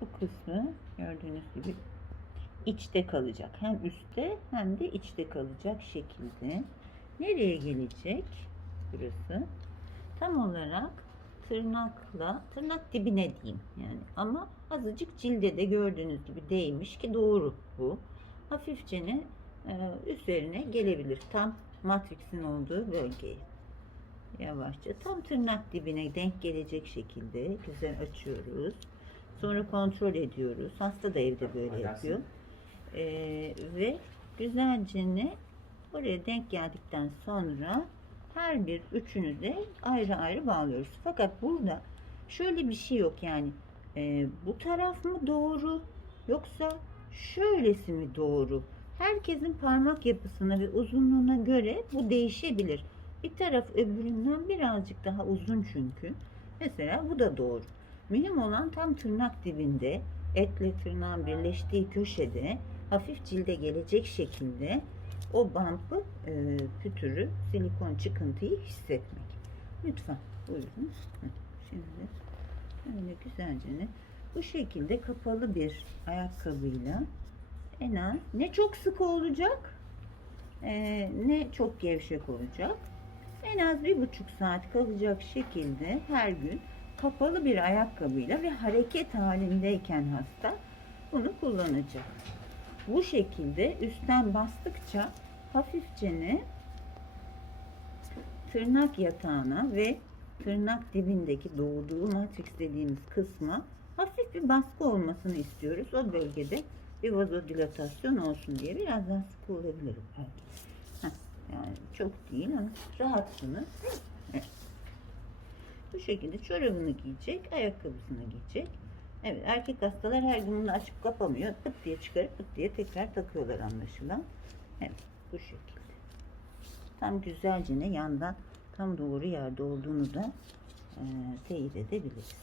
bu kısmı gördüğünüz gibi içte kalacak. Hem üstte hem de içte kalacak şekilde. Nereye gelecek burası? Tam olarak tırnakla, tırnak dibine diyeyim yani. Ama azıcık cilde de gördüğünüz gibi değmiş ki doğru bu. Hafifçene e, üzerine gelebilir. Tam matrixin olduğu bölgeye. Yavaşça tam tırnak dibine denk gelecek şekilde güzel açıyoruz. Sonra kontrol ediyoruz. Hasta da evde böyle yapıyor. Ee, ve güzelce ne oraya denk geldikten sonra her bir üçünü de ayrı ayrı bağlıyoruz. Fakat burada şöyle bir şey yok yani e, bu taraf mı doğru yoksa şöylesi mi doğru? Herkesin parmak yapısına ve uzunluğuna göre bu değişebilir. Bir taraf öbüründen birazcık daha uzun çünkü. Mesela bu da doğru. Mühim olan tam tırnak dibinde etle tırnağın birleştiği köşede hafif cilde gelecek şekilde o bampı, e, pütürü, silikon çıkıntıyı hissetmek. Lütfen buyurun. Şimdi öyle güzelce ne? Bu şekilde kapalı bir ayakkabıyla en az ne çok sıkı olacak e, ne çok gevşek olacak. En az bir buçuk saat kalacak şekilde her gün kapalı bir ayakkabıyla ve hareket halindeyken hasta bunu kullanacak. Bu şekilde üstten bastıkça hafifçe ne tırnak yatağına ve tırnak dibindeki doğduğu matrix dediğimiz kısma hafif bir baskı olmasını istiyoruz. O bölgede bir vazodilatasyon olsun diye biraz daha sıkı olabilir belki. Heh, yani çok değil ama rahatsınız. Bu şekilde çorabını giyecek, ayakkabısını giyecek. Evet erkek hastalar her gün bunu açıp kapamıyor. Pıt diye çıkarıp pıt diye tekrar takıyorlar anlaşılan. Evet bu şekilde. Tam güzelce ne yandan tam doğru yerde olduğunu da e, teyit edebiliriz.